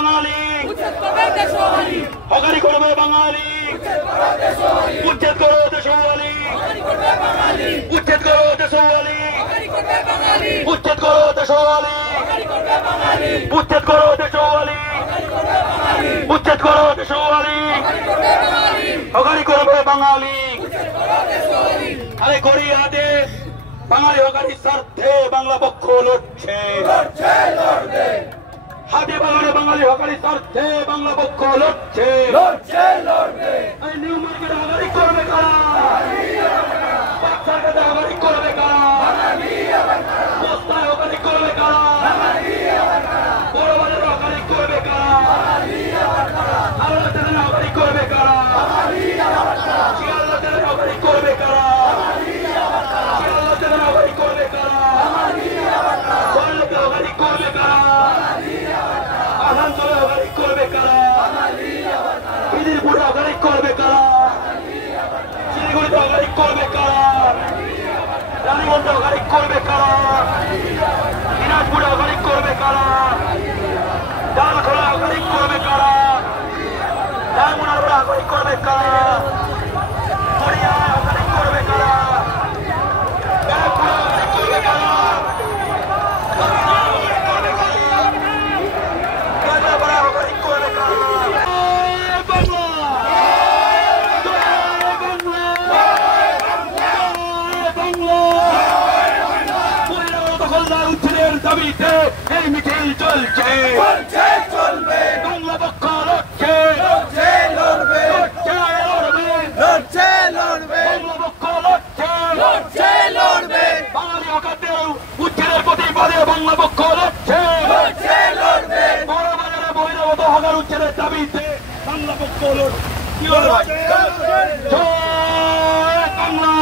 বাঙালি হকারি করবে বাঙালি উচ্ছেদ করো দেশওয়ালি উচ্ছেদ করো দেশওয়ালি উচ্ছেদ করো দেশওয়ালি উচ্ছেদ করো দেশওয়ালি উচ্ছেদ করো দেশওয়ালি হকারি করবে বাঙালি আরে করি আদেশ বাঙালি হকারির স্বার্থে বাংলা পক্ষ লড়ছে হাতে বাগানে বাঙালি হকারির স্বার্থে বাংলা পক্ষ লড়ছে নিউ মার্কেট হকারি করবে কারা বাচ্চার হকারি করবে কারা বস্তায় হকারি করবে কারা বড় বাজারে হকারি করবে কারা আল্লাহ তেলে হকারি করবে কারা শিয়াল্লাহ তেলে হকারি করবে কারা শিয়াল্লাহ তেলে হকারি করবে কারা বড়লোকে হকারি করবে কারা আসানসোলে হকারি করবে কারা খিদিরপুরে হকারি করবে কারা শিলিগুড়িতে হকারি করবে কারা রানীগঞ্জে হকারি করবে কারা দিনাজপুরে হকারি করবে কারা ডালখোলা হকারি করবে কারা ডায়মন্ডহারবারে হকারি করবে কারা হরিয়ানায় হকারি করবে কারা ব্যারাকপুরে হকারি করবে কারা দাবিতে এই মিছিল চলছে বাংলা পক্ষ লড়ছে বাংলা পক্ষ লড়ছে বাঙালি হকারদের উচ্ছেদের প্রতিবাদে বাংলা পক্ষ লড়ছে বড় বাজারে বহিরাগত হকার উচ্ছেদের দাবিতে বাংলা পক্ষ লড়ছে বাংলা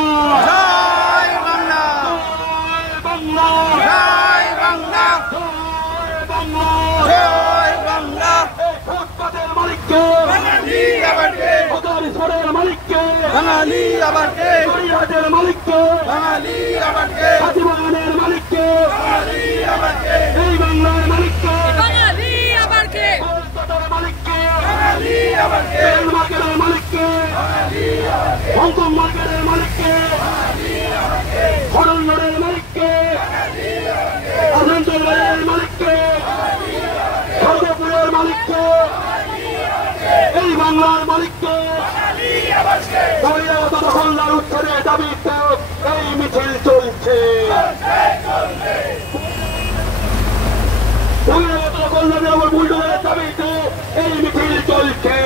ফুটপাতের মালিককে মালিককে মালিককে হাতিবাগানের মালিককে এই বাংলার মালিককে কলকাতার মালিককে মার্কেটের মালিককে হংকং মার্কেটের মালিককে হরণগড়ের মালিককে আসানসোল বাজারের মালিককে খড়গপুরের মালিককে এই বাংলার মালিককে বহিরাগত দখলদার উচ্ছেদের দাবিতে এই মিছিল চলছে বহিরাগত দখলদারের উপর বুলডোজারের দাবিতে এই মিছিল চলছে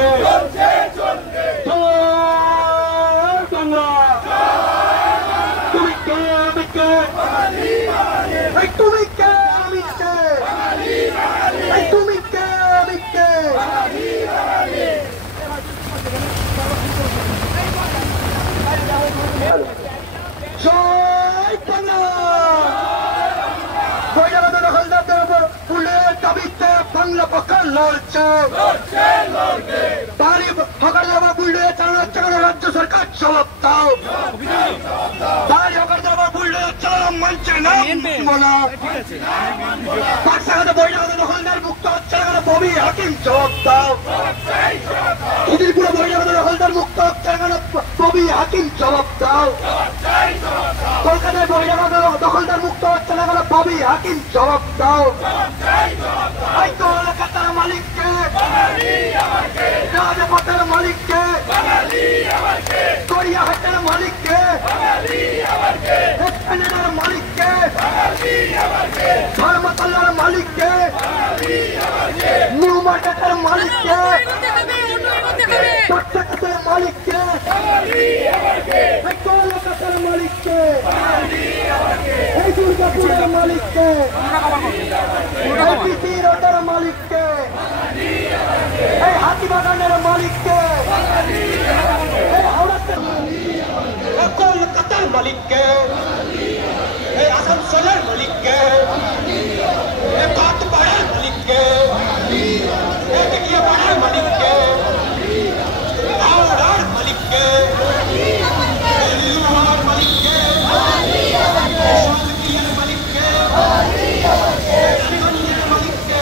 বাংলা তুমি কে আমি কে তুমি কে আমি কে তুমি কে আমি কে জয় বাংলা বহিরাগত দখলদারদের উপর বুলডোজারের দাবিতে বাংলা পক্ষ লড়ছে তারই হকারদের উপর বুলডোজার চালানো হচ্ছে রাজ্য সরকার জবাব দাও তারই হকারদের উপর বুলডোজার চালানো মানছে না বলা পাকসাগাতে বহিরাগত দখলদার মুক্ত হচ্ছে না ববি হাকিম জবাব দাও খিদিরপুরে বহিরাগত দখলদার মুক্ত হচ্ছে না ববি হাকিম জবাব দাও কলকাতায় বহিরাগত দখলদার মুক্ত হচ্ছে না ববি হাকিম জবাব দাও কলকাতার মালিককে রাজপথের মালিককে গড়িয়াহাটের মালিককে এক্সপ্লেনেডের মালিককে ধর্মতলার মালিককে নিউ মার্কেটের মালিককে চট্টগ্রামের মালিককে কলকাতার মালিককে এই দুর্গাপুরের মালিককে পিসি রোডের মালিককে এই হাতিবাগানের মালিককে এই হাওড়াতে কলকাতার মালিককে এই আসানসোলের মালিককে এই কাঠপাড়ার মালিককে এই টিকিয়াপাড়ার মালিককে হাওড়ার মালিককে লিলুয়ার মালিককে শালকিয়ার মালিককে রানীগঞ্জের মালিককে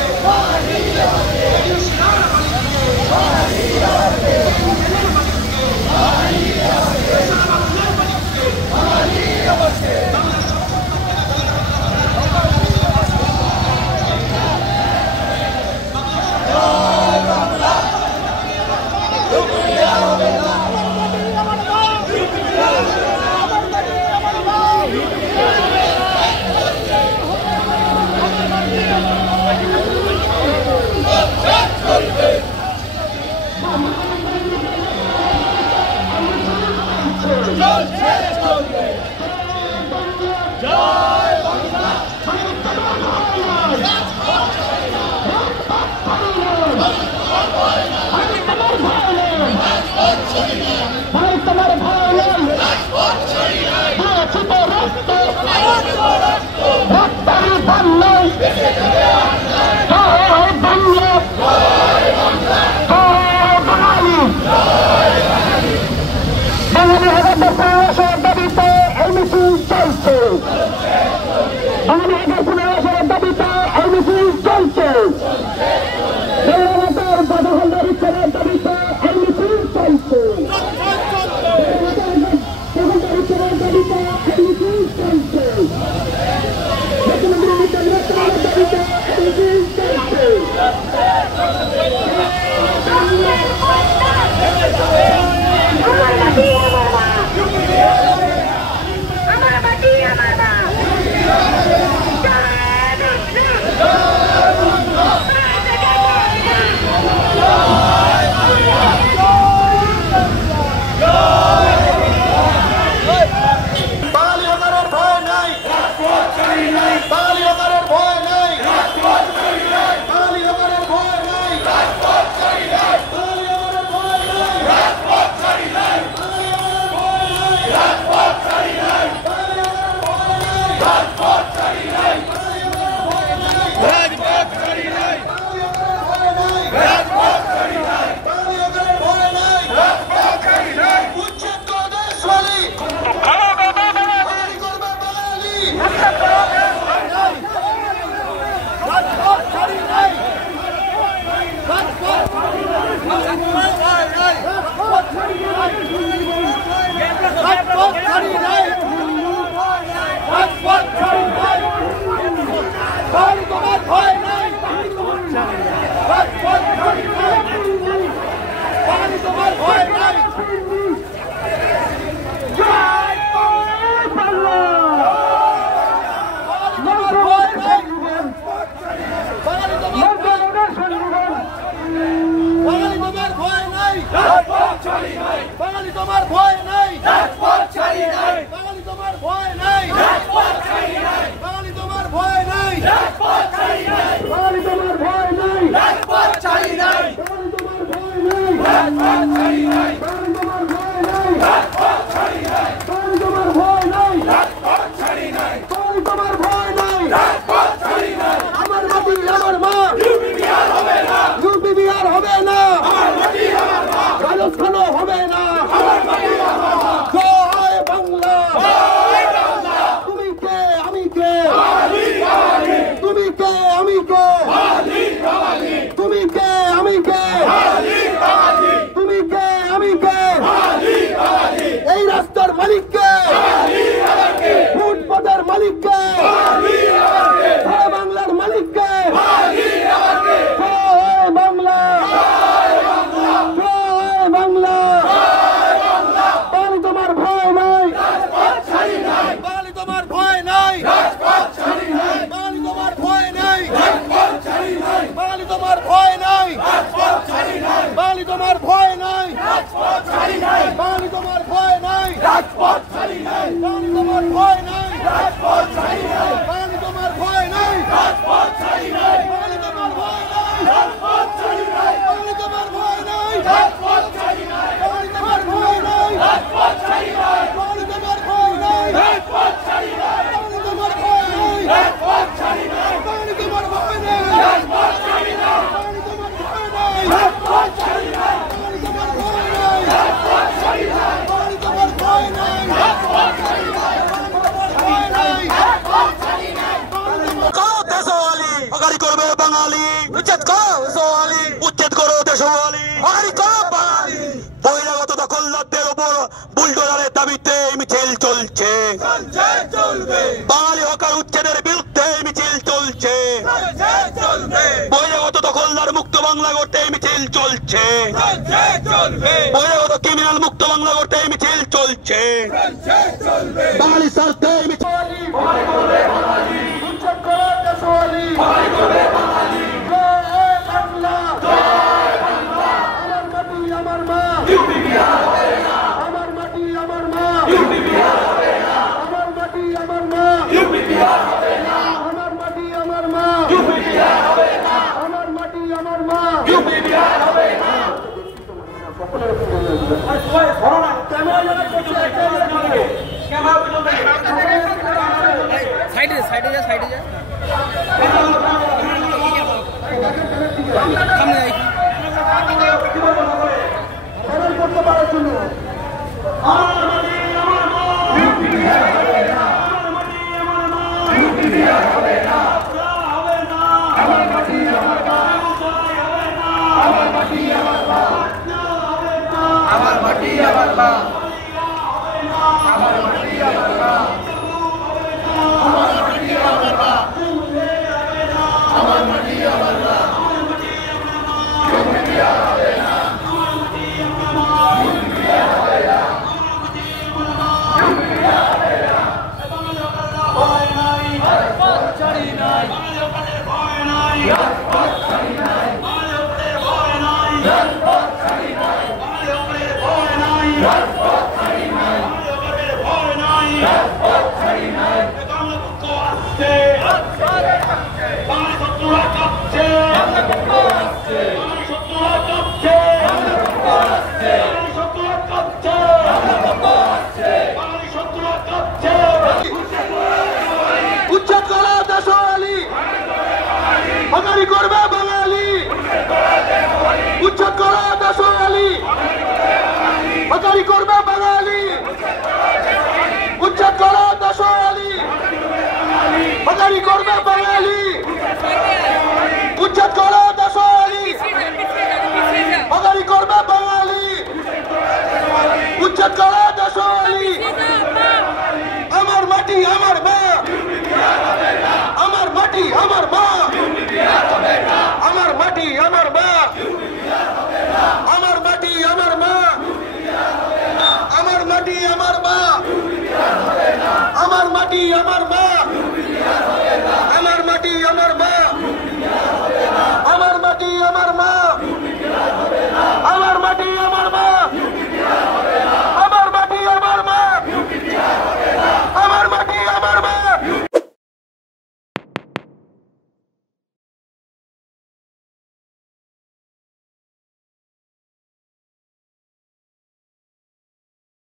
বাঙালি, উচ্ছেদ করো দেশওয়ালি, হকারি করবে বাঙালি, উচ্ছেদ করো দেশওয়ালি, হকারি করবে বাঙালি।